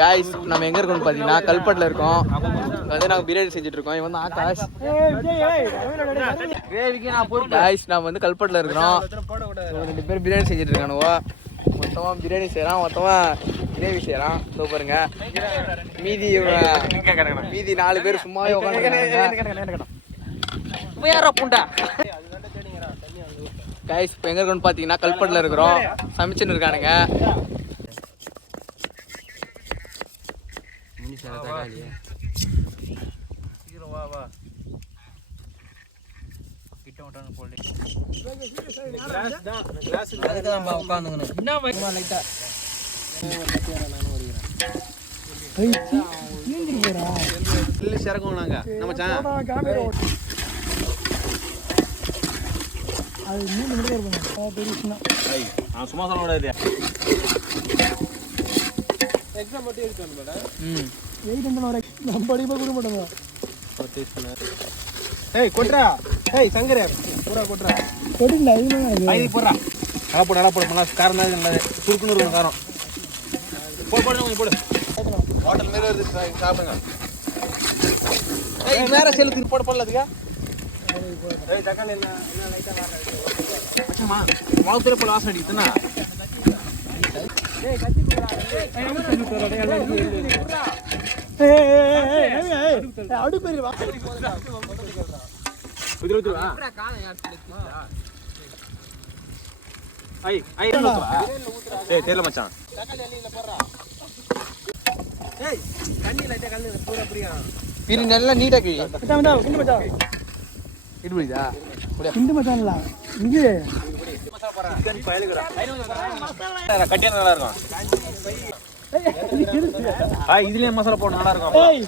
Guys நம்ம எங்க இருக்கோம்னு பாத்தீங்கன்னா கல்பட்ல இருக்கோம். வந்து நாங்க பிரியாணி செஞ்சிட்டு இருக்கோம். இவன் தான் ஆகாஷ். கிரேவிக்கு நான் போறேன். गाइस நாம வந்து கல்பட்ல இருக்கோம். ரெண்டு பேர் பிரியாணி செஞ்சிட்டு இருக்கானுவோ. மொத்தமா பிரியாணி செய்றான், மொத்தமா கிரேவி செய்றான். சோ பாருங்க. மீதி 4 பேர் சும்மாவே உட்கார்ந்திருக்காங்க. வேற புண்டா. गाइस இப்போ எங்க இருக்கோம்னு பாத்தீங்கன்னா கல்பட்ல இருக்கோம். சமைச்சிட்டு இருக்கானுங்க. சும்மா சொல்ல கூடாது. எக்ஸாம் மட்டும் எடுத்து மேடம். வெயிட் என்ன வர நம்ம படிப்ப கூட மாட்டோம். ஏய் கொட்றா. ஏய் சங்கரே பூரா கொட்றா. கொடிடா இது. ஐடி போடுறா. அட போடு மனசு காரம் தான் நல்லது. சுருக்குன்னு இருக்கும் காரம். போடு போடு. ஹோட்டல் மேல வருது சாப்பிடுங்க. ஏய் வேற செலுத்து போடலதுங்க. ஏய் தக்காளி என்ன லைட்டா வாடா. அச்சமா மவுத்துல போல வாசம் அடிக்குதுனா. ஏய் கத்தி போடா. ஏய் அடி பேரு வா. உதிரா. காண யார் செலுத்துடா. ஐ ஏய் தேல மச்சான். தக்காளி அள்ளில போறா. ஏய் தண்ணி லைட்டா கல்லு பூரா புரியா. இது நல்லா நீட்டா கி. மச்சான் கிண்டு மச்சான். இது புரியுதா? கிண்டு மச்சான்ல. இது மசாலா போறா. சிக்கன் பயலுகடா. மசாலா கட்டியா நல்லா இருக்கும். இதுலயே மசாலா போட நல்லா இருக்கும். ஏய்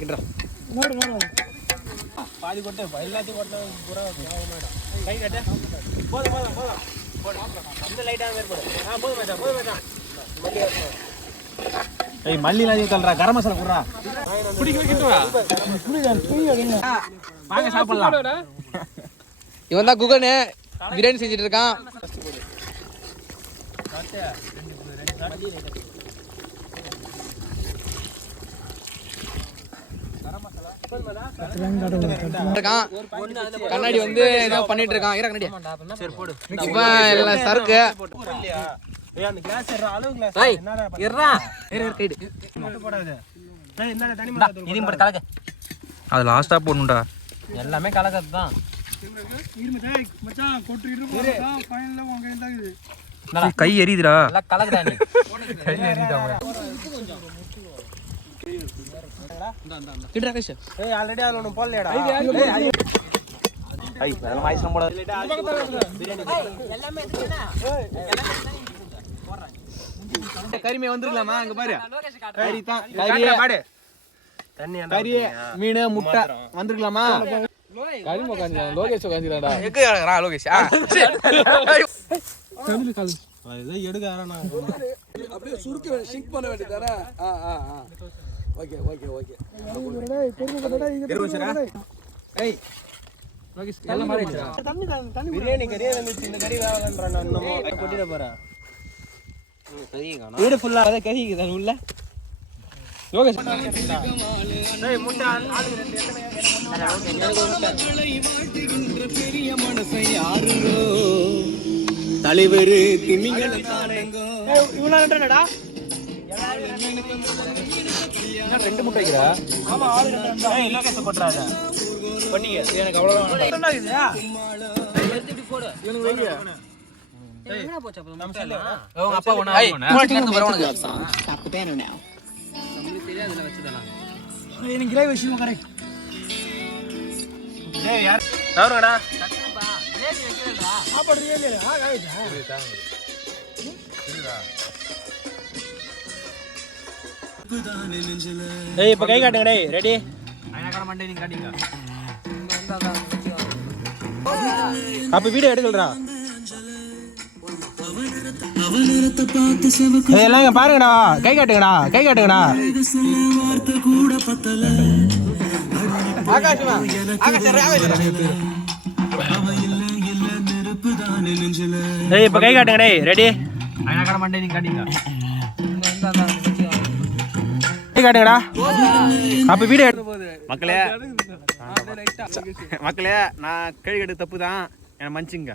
கிண்டறா. நோடு. பாதி கொட்டை எல்லாத்தையும் கொட்டை பூரா மேடம். கை கட்ட. போடு. இந்த லைட்டா வேற போடு. போடு மச்சான். ஏய் மல்லில ஏன் கல்றா கரம் மசாலா குறா. குடிக்க வைக்கிட்டா. வாங்க சாப்பிடலாம். இவன் தான் குகனே பிரியாணி செஞ்சிட்டு இருக்கான். கண்ணாடி வந்து ஏதோ பண்ணிட்டு இருக்கான். கண்ணாடி சரி போடு. இப்ப எல்லாம் சருக்கு அந்த கிளாஸ் அளவு கிளாஸ் என்னடா இறா கைடு மட்டும் போடாத. டேய் என்னடா தண்ணி மட்டும் இதையும் போட்டு கலக்க. அது லாஸ்டா போடணும்டா. எல்லாமே கலக்கிறது தான். மச்சான் கொட்டு இருப்பா ஃபைனல்ல உங்க கையில தான் இது. கை எரியுதுடா. எல்லாம் கலக்குடா நீ. கை எரியுதா போய். கிடா கைஷ். ஏய் ஆல்ரெடி அதுல ஒன்னு போடலடா. ஐ அதெல்லாம் வாய்ஸ் போட. பிரியாணி எல்லாமே எடுத்துடா. கறிமே வந்திருக்கலாமா அங்க பாரு. கறி தான். கறி பாடு. தண்ணி கறி மீன் முட்டை வந்திருக்கலாமா? கறி மொக்காஞ்சி லோகேஷ் உட்கார்ந்திராடா. எங்க இருக்கறா லோகேஷ்? தமிழ் கால். அது எடுக்கறானா. அப்படியே சுருக்கு ஷிங்க் பண்ண வேண்டியதானே? ஓகே. டேய் பெருமைடா இது. இருவச்சரா. ஏய் லோகேஷ் எல்லாம் மாறிடுச்சா? தண்ணி பிரியாணி கறியே வந்துச்சு. இந்த கறி வேவலன்றா நான் இன்னும் கொட்டிட போறேன். கறிங்க வீடு ஃபுல்லா அத கறிங்க தான் உள்ள. லோகேஷ் டேய் முட்டை ஆளு ரெண்டு எத்தனை பெரிய மனசை யாருங்கோ தலைவர் திமிங்கல தானேங்கோ. ஏய் இவனா என்னடா? என்ன ரெண்டு முட்டை வைக்கிறா? ஆமா ஆளு ரெண்டு. ஏய் லோகேஷ் போட்றாத. பண்ணிங்க எனக்கு அவ்வளவுதான். என்ன இதுயா? எடுத்து இப்படி போடு. இவனுக்கு வைங்க. என்ன போச்சு அப்ப நம்ம சொல்ல. உங்க அப்பா ஒண்ணா ஆகும்னா. Stop the banner now. நமக்கு தெரியாதுல வச்சதெல்லாம். எனக்கு கிரேவி விஷயம் கரெக்ட். ஏய் யார் நவருங்கடா. சக்கரப்பா கிரேவி வைக்கிறடா. சாப்பாடு ஏலே ஆகாயிடா. ஏய் இப்ப கை காட்டுங்க டேய். ரெடி? ஐயா கட மண்டே நீங்க காட்டிங்க. அப்ப வீடியோ எடுக்கலடா. ஏய் எல்லாம் பாருங்கடா. கை காட்டுங்கடா. ஆகாஷ்மா. ஏய் இப்ப கை காட்டுங்க டேய். ரெடி? நான் கடை மண்டே நீங்க காட்டிங்க காட்டுங்கடா அப்ப வீடியோ மக்களே நான் கேள்வி கேட்டு தப்பு தான் என்னை மன்னிச்சுங்க